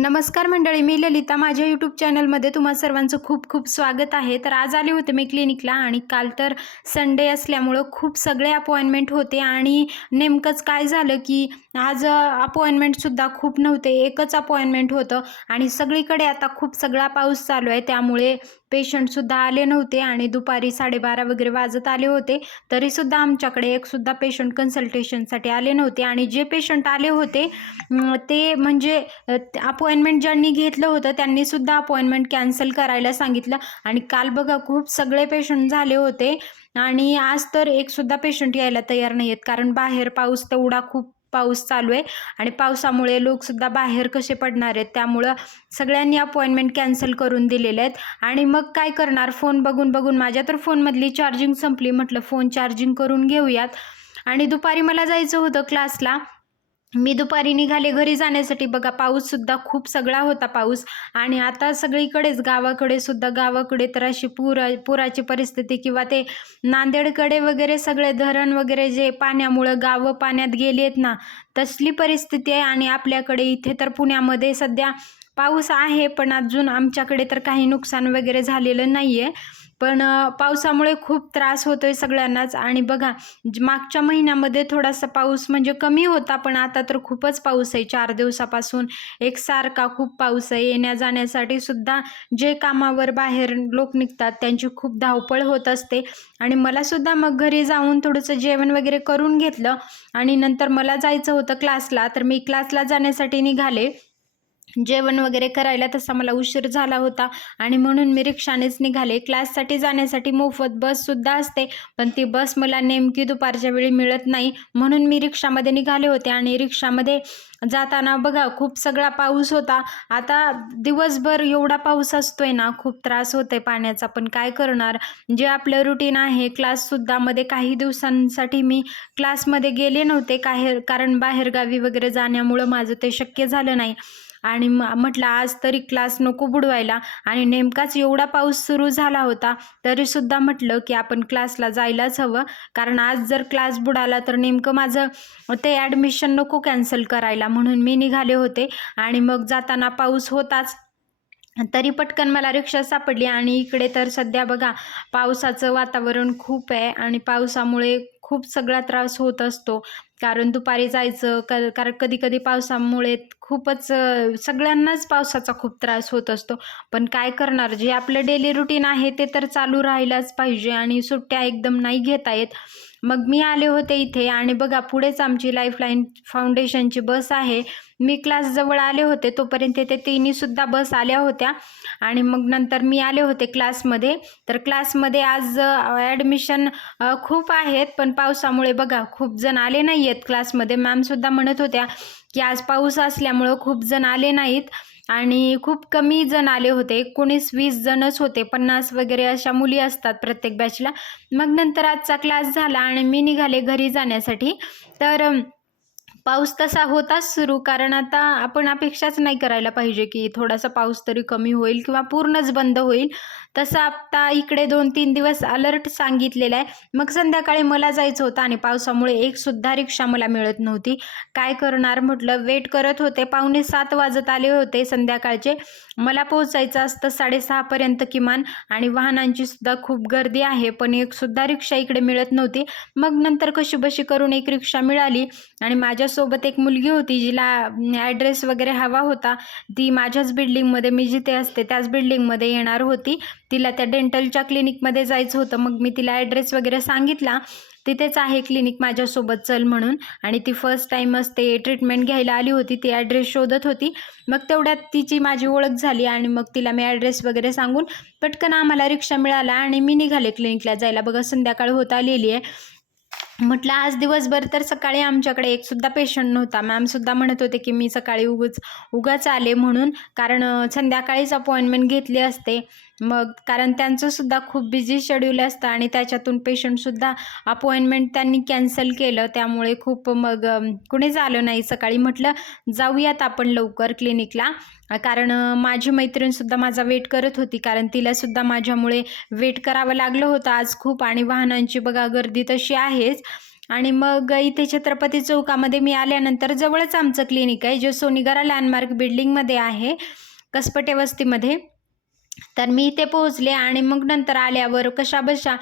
नमस्कार मंडळी मी ललिता. माझ्या यूट्यूब चॅनलमध्ये तुम्हा सर्वांचं खूप खूप स्वागत आहे. तर आज आले होते मी क्लिनिकला आणि काल तर संडे असल्यामुळं खूप सगळे अपॉइंटमेंट होते आणि नेमकंच काय झालं की आज अपॉइंटमेंटसुद्धा खूप नव्हते. एकच अपॉइंटमेंट होतं आणि सगळीकडे आता खूप सगळा पाऊस चालू आहे. त्यामुळे पेशंटसुद्धा आले नव्हते आणि दुपारी साडेबारा वगैरे वाजत आले होते. तरीसुद्धा आमच्याकडे एकसुद्धा पेशंट कन्सल्टेशनसाठी आले नव्हते. आणि जे पेशंट आले होते ते म्हणजे अपॉइंटमेंट ज्यांनी घेतलं होतं त्यांनी सुद्धा अपॉइंटमेंट कॅन्सल करायला सांगितलं. आणि काल बघा खूप सगळे पेशंट झाले होते. आणि आज तर एकसुद्धा पेशंट यायला तयार नाही आहेत कारण बाहेर पाऊस तेवढा खूप पाऊस चालू आहे. आणि पावसामुळे लोकसुद्धा बाहेर कसे पडणार आहेत त्यामुळं सगळ्यांनी अपॉइंटमेंट कॅन्सल करून दिलेले आहेत. आणि मग काय करणार? फोन बघून बघून माझ्या तर फोनमधली चार्जिंग संपली. म्हटलं फोन चार्जिंग करून घेऊयात. आणि दुपारी मला जायचं होतं क्लासला मी दुपारी निघाले घरी जाण्यासाठी. बघा पाऊससुद्धा खूप सगळा होता पाऊस. आणि आता सगळीकडेच गावाकडे सुद्धा गावाकडे तर अशी पुरा पुराची परिस्थिती किंवा ते नांदेडकडे वगैरे सगळे धरण वगैरे जे पाण्यामुळं गावं पाण्यात गेली आहेत ना तसली परिस्थिती आहे. आणि आपल्याकडे इथे तर पुण्यामध्ये सध्या पाऊस आहे पण अजून आमच्याकडे तर काही नुकसान वगैरे झालेलं नाही आहे पण पावसामुळे खूप त्रास होतो आहे सगळ्यांनाच. आणि बघा मागच्या महिन्यामध्ये थोडासा पाऊस म्हणजे कमी होता पण आता तर खूपच पाऊस आहे. चार दिवसापासून एकसारखा खूप पाऊस आहे. येण्या जाण्यासाठी सुद्धा जे कामावर बाहेर लोक निघतात त्यांची खूप धावपळ होत असते. आणि मला सुद्धा मग घरी जाऊन थोडंसं जेवण वगैरे करून घेतलं. आणि नंतर मला जायचं होतं क्लासला तर मी क्लासला जाण्यासाठी निघाले. जेवण वगैरे करायला तसा मला उशीर झाला होता. आणि म्हणून मी रिक्षानेच निघाले. क्लाससाठी जाण्यासाठी मोफत बससुद्धा असते. पण ती बस मला नेमकी दुपारच्या वेळी मिळत नाही. म्हणून मी रिक्षामध्ये निघाले होते. आणि रिक्षामध्ये जाताना बघा खूप सगळा पाऊस होता. आता दिवसभर एवढा पाऊस असतोय ना खूप त्रास होतोय पाण्याचा. पण काय करणार? जे आपलं रुटीन आहे क्लाससुद्धा मध्ये काही दिवसांसाठी मी क्लासमध्ये गेले नव्हते. काही कारण बाहेरगावी वगैरे जाण्यामुळं माझं ते शक्य झालं नाही. आणि म्हटलं आज तरी क्लास नको बुडवायला. आणि नेमकाच एवढा पाऊस सुरू झाला होता तरीसुद्धा म्हटलं की आपण क्लासला जायलाच हवं. कारण आज जर क्लास बुडाला तर नेमकं माझं ते ॲडमिशन नको कॅन्सल करायला म्हणून मी निघाले होते. आणि मग जाताना पाऊस होताच. तरी पटकन मला रिक्षा सापडली. आणि इकडे तर सध्या बघा पावसाचं वातावरण खूप आहे. आणि पावसामुळे खूप सगळा त्रास होत असतो. कारण दुपारी जायचं क कारण कधी कधी पावसामुळे खूपच सगळ्यांनाच पावसाचा खूप त्रास होत असतो. पण काय करणार? जे आपलं डेली रुटीन आहे ते तर चालू राहिलाच पाहिजे आणि सुट्ट्या एकदम नाही घेता येत. मग मी आले होते इथे आणि बघा पुढेच आमची लाईफलाईन फाउंडेशनची बस आहे. मी क्लासजवळ आले होते तोपर्यंत ते तिन्हीसुद्धा बस आल्या होत्या. आणि मग नंतर मी आले होते क्लासमध्ये तर क्लासमध्ये आज ॲडमिशन खूप आहेत पण पावसामुळे बघा खूप जण आले नाही आहेत क्लासमध्ये मॅमसुद्धा म्हणत होत्या की आज पाऊस असल्यामुळं खूप जण आले नाहीत. आणि खूप कमी जण आले होते. एकोणीस वीस जणच होते. पन्नास वगैरे अशा मुली असतात प्रत्येक बॅचला मग नंतर आजचा क्लास झाला आणि मी निघाले घरी जाण्यासाठी. तर पाऊस तसा होताच सुरू. कारण आता आपण अपेक्षाच नाही करायला पाहिजे की थोडासा पाऊस तरी कमी होईल किंवा पूर्णच बंद होईल. तसं आता इकडे दोन तीन दिवस अलर्ट सांगितलेला आहे. मग संध्याकाळी मला जायचं होतं आणि पावसामुळे एकसुद्धा रिक्षा मला मिळत नव्हती. काय करणार म्हटलं वेट करत होते. पावणे सात वाजत आले होते संध्याकाळचे. मला पोहोचायचं असतं साडेसहापर्यंत किमान आणि वाहनांची सुद्धा खूप गर्दी आहे. पण एकसुद्धा रिक्षा इकडे मिळत नव्हती. मग नंतर कशी बशी करून एक रिक्षा मिळाली आणि माझ्या माझ्यासोबत एक मुलगी होती जिला ॲड्रेस वगैरे हवा होता. ती माझ्याच बिल्डिंगमध्ये मी जिथे असते त्याच बिल्डिंगमध्ये येणार होती. तिला त्या डेंटलच्या क्लिनिकमध्ये जायचं होतं. मग मी तिला ॲड्रेस वगैरे सांगितला. तिथेच आहे क्लिनिक माझ्यासोबत चल म्हणून. आणि ती फर्स्ट टाईमच ते ट्रीटमेंट घ्यायला आली होती. ती ॲड्रेस शोधत होती. मग तेवढ्यात तिची माझी ओळख झाली आणि मग तिला मी ॲड्रेस वगैरे सांगून पटकन आम्हाला रिक्षा मिळाला आणि मी निघाले क्लिनिकला जायला. बघा संध्याकाळ होत आलेली आहे. म्हटलं आज दिवसभर तर सकाळी आमच्याकडे एकसुद्धा पेशंट नव्हता. मॅमसुद्धा म्हणत होते की मी सकाळी उगच उगाच आले म्हणून कारण संध्याकाळीच अपॉइंटमेंट घेतली असते. मग कारण त्यांचंसुद्धा खूप बिझी शेड्यूल असतं आणि त्याच्यातून पेशंटसुद्धा अपॉइंटमेंट त्यांनी कॅन्सल केलं. त्यामुळे खूप मग कुणीच आलं नाही सकाळी. म्हटलं जाऊयात आपण लवकर क्लिनिकला कारण माझी मैत्रीणसुद्धा माझा वेट करत होती. कारण तिलासुद्धा माझ्यामुळे वेट करावं लागलं होतं आज खूप आणि वाहनांची बघा गर्दी तशी आहेच. आणि मग इथे छत्रपती चौकामध्ये मी आल्यानंतर जवळच आमचं क्लिनिक आहे जे सोनीगरा लँडमार्क बिल्डिंगमध्ये आहे कसपटे वस्तीमध्ये. तर मी इथे पोहोचले आणि मग नंतर आल्यावर कशा बशा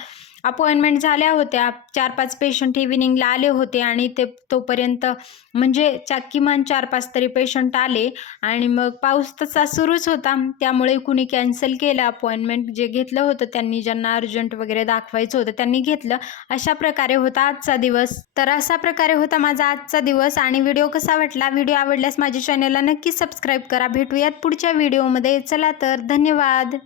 अपॉइंटमेंट झाल्या होत्या. चार पाच पेशंट इव्हिनिंगला आले होते आणि ते तोपर्यंत म्हणजे चा किमान चार पाच तरी पेशंट आले आणि मग पाऊस तसा सुरूच होता. त्यामुळे कुणी कॅन्सल केलं अपॉइंटमेंट जे घेतलं होतं त्यांनी ज्यांना अर्जंट वगैरे दाखवायचं होतं त्यांनी घेतलं. अशा प्रकारे होता आजचा दिवस. तर अशा प्रकारे होता माझा आजचा दिवस आणि व्हिडिओ कसा वाटला? व्हिडिओ आवडल्यास माझ्या चॅनलला नक्की सबस्क्राईब करा. भेटूयात पुढच्या व्हिडिओमध्ये चला तर धन्यवाद.